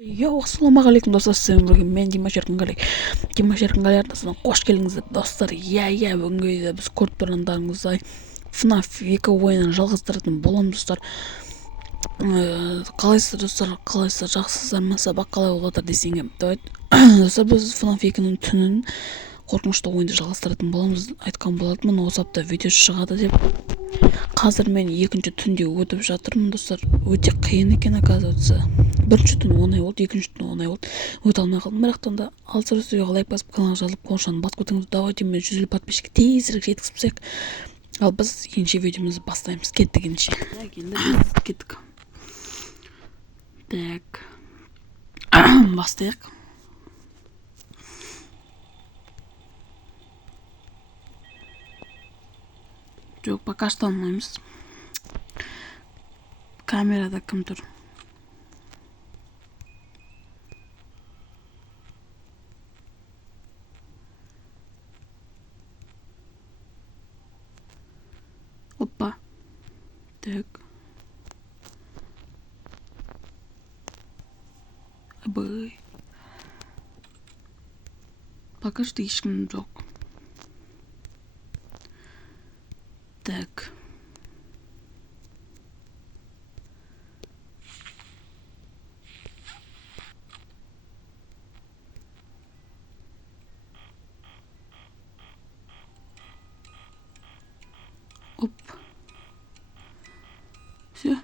Ассалаумағалейкум достар, сіздермен бірге мен Димаш Еркінғали. Димаш Еркінғали арнасына қош келдіңіздер достар. Бүгінгі видеода біз көріп тұрғандарыңыздай FNAF 2 ойынын жалғастыратын боламыз достар. Қалайсыздар достар, қалайсыздар, жақсысыздар ма, сабақ қалай болып жатыр десеңе. Достар, біз FNAF 2-ның түнін қорқынышты ойынды жалғастыратын боламыз айтқан болатынмын. Осы апта видео шығады деп. Қазір мен екінші түнде өтіп жатырмын достар. Өте қиын екен оказывается. Бірінші түн оңай болды, екінші түн оңай болды. Өте алмай қалдым. Бірақтан да алсыр видеоға лайк басып, каналға жазылып, қоңырауын басып өтіңіз. Давайте мен 100 подписчикке тезірек жеткізсек. Ал біз енші видеомызды бастаймыз. Кеттік енші. Кеттік. Так. Бастайық. Жоқ, пока что алмаймыз. Камерада кім тұр? Опа. Так. Абай. Пока что ешкім жоқ. Так. Оп. Все.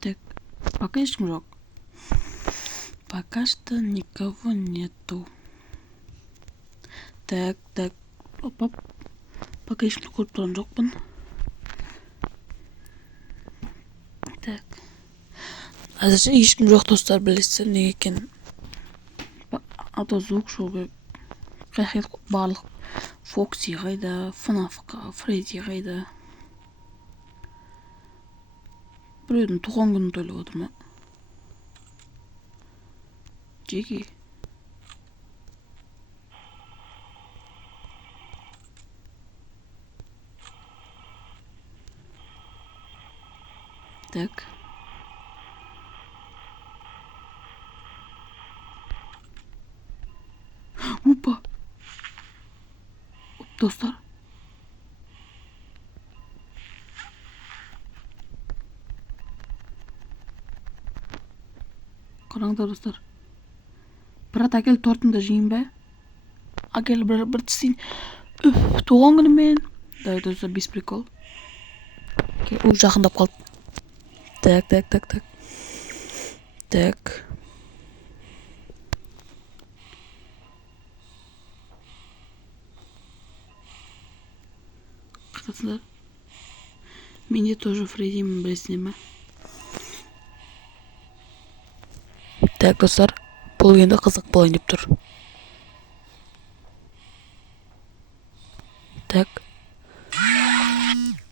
Так. Пока ешкім жоқ. Пока что никого нету. Так. Оп. Пока ешкімді көріп тұрған жоқпын. Так. Әзірше ешкім жоқ достар, білесіздер неге екенін. Звук шығу керек. Қайқет барлық. Фокси қайда, FNAF-қа, Фредди қайда. Біреудің туған күнін тойлап отыр ма? Жеке. Так. Опа. Оп, достар. Қараңдар достар. Брат, әкел тортыңды жейін бе? Әкел бір тістейін. Туған күнімен. Давай достар, без прикол. Жақындап қалды. Так. Так. Қырқысыздар. Менде тоже Фреддимен, білесіңдер ме? Так достар, бұл енді қызық болайын деп тұр. Так.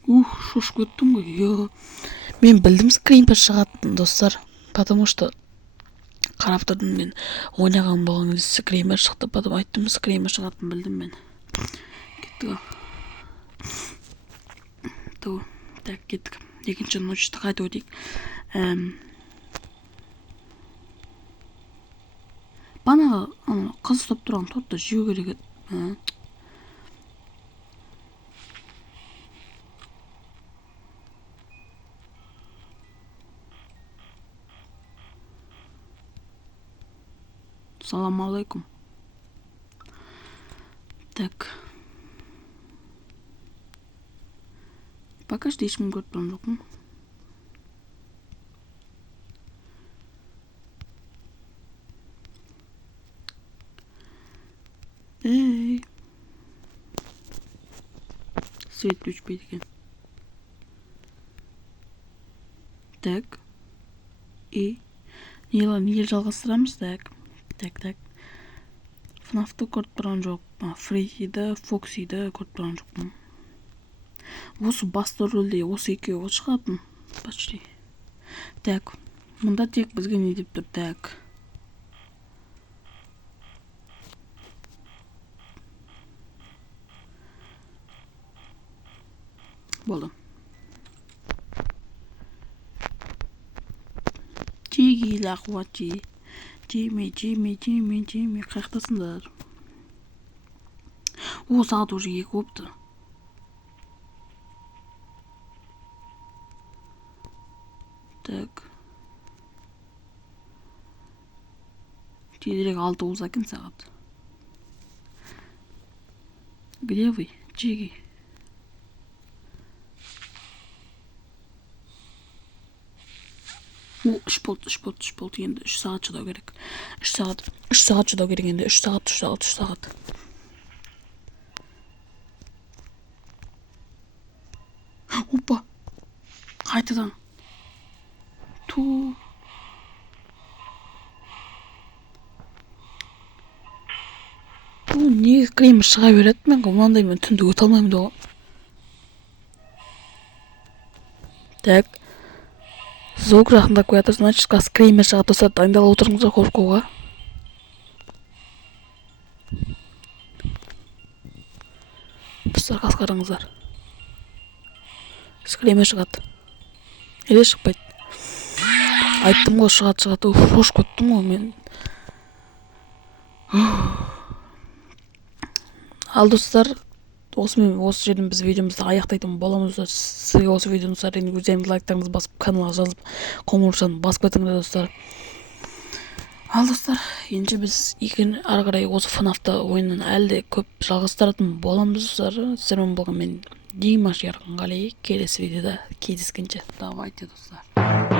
Шошып кеттім ғой. Мен білдім скримпер шығатын достар. Потому что қарап тұрдым мен. Ойнаған болған кезде скримпер шықты. Потом айттым, скримпер шығатын білдім мен. Кеттік. Так, кеттік. Екінші ночты қайта өтейік. Бана қыз ұстап тұрған тортты жеу керек еді. Салам алейкум. Так. Пока что ешкім көріп тұрған жоқпын. Эй. Свет өшпейді екен. Так. Неге жалғастырамыз? Так. FNAF-ты көріп тұрған жоқпын. Фреддиді, Фоксиді көріп тұрған жоқпын. Осы басты рөлде осы екеуі шығатын. Почти. Так. Мұнда тек бізге не деп тұр? Так. Болды. жегейлі ақуат жеме қаяқтасыңдар. О, сағат уже 2 болыпты. Так. Тезірек 6 болса екен сағат. Где вы, жеги? О, 3 болды енді. 3 сағат шыдау керек. 3 сағат шыдау керек енді. 3 сағат. Опа. Қайтадан. Ту. Бұл неге кремі шыға береді? Мен мынандай түнді өте алмаймын да. Так. Звук жақындап келе жатыр, значит, қазір кремі шығады. Достар, дайындалып отырыңыздар қорқуға. Достар, қазір қараңыздар. Кремі шығады. Еле шықпайды. Айттым ғой, шығады. Хош көттім ғой мен. Ал достар, осы жерден біз видеомызды аяқтайтын боламыз. Сізге осы видеоны әрине өздеріңіздің лайктарыңызды басып, каналға жазып, қоңыраушаны басып кетіңдер достар. Ал достар, енді біз ары қарай осы FNAF ойынын әлі де көп жалғастыратын боламыз достар. Сіздермен болған мен Димаш Ярқынғали. Келесі видеода кездескенше. Давайте достар.